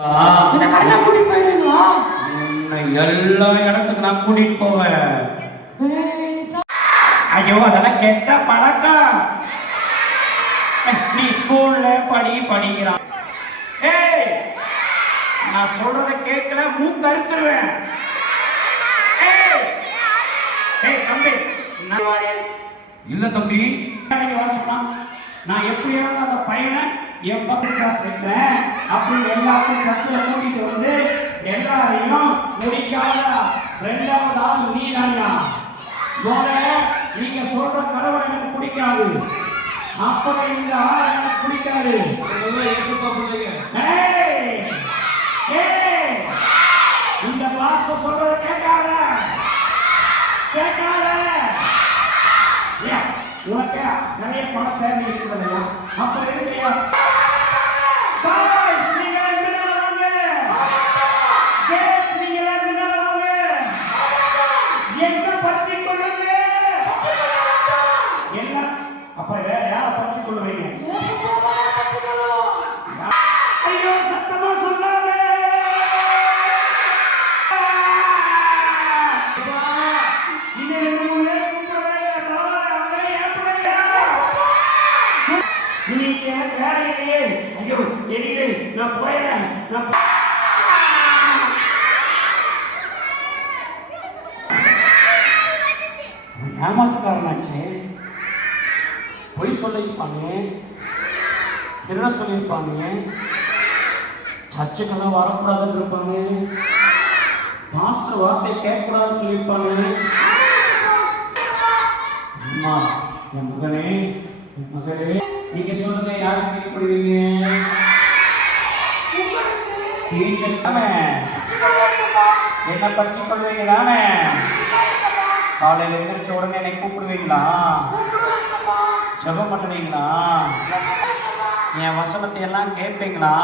எல்லா இடத்துக்கு நான் கூட்டிட்டு போவேன். ஐயோ அதெல்லாம் கெட்ட பழக்கம். நீ ஸ்கூல்ல படிக்கிறான். ஏய் நான் சொல்றத கேட்கல மூக்கு அறுத்துருவேன். தம்பி இல்ல தம்பி வர சொன்னா நான் எப்படியாவது அந்த பையனை என் பக்கம் சேர்க்கிறேன் அப்படின்னு எல்லாத்தையும் சர்ச்சில் கூட்டிட்டு வந்து எல்லாரையும் முடிக்காத ரெண்டாவது ஆள் நீ தானா. நீங்க சொல்ற கடவுள் எனக்கு பிடிக்காது, அப்புறம் இந்த ஆள் எனக்கு பிடிக்காது. இந்த பாச சொல்றத கேட்காத உனக்கு நிறைய பணம் தேவை இருக்கிறது. அப்புறம் இருக்கையா அப்புறம் வேற யார பற்றி கொள்வீங்க? ஐயோ சத்தமா சொல்லாத. நீங்க எனக்கு வேற இல்லையே. ஐயோ எதிரே நான் போயிடுறேன். ஏமாத்துக்காரனாச்சு, பொய் சொல்லியிருப்பானே, திருட சொல்லியிருப்பானே, சர்ச்சுக்கெல்லாம் வரக்கூடாதுன்னு இருப்பானே, மாஸ்டர் வார்த்தை கேட்கக்கூடாதுன்னு சொல்லியிருப்பானே. அம்மா என் மகனே நீங்க சொல்லுங்க யாருக்கு கேட்கப்படுவீங்க? டீச்சர் தானே, என்ன பற்றி கொள்வீங்க தானே? காலையில் எழுந்திரிச்ச உடனே என்னை கூப்பிடுவீங்களா? ஜெபம் பண்ணுவீங்களா? என் வசனத்தை எல்லாம் கேட்பீங்களா?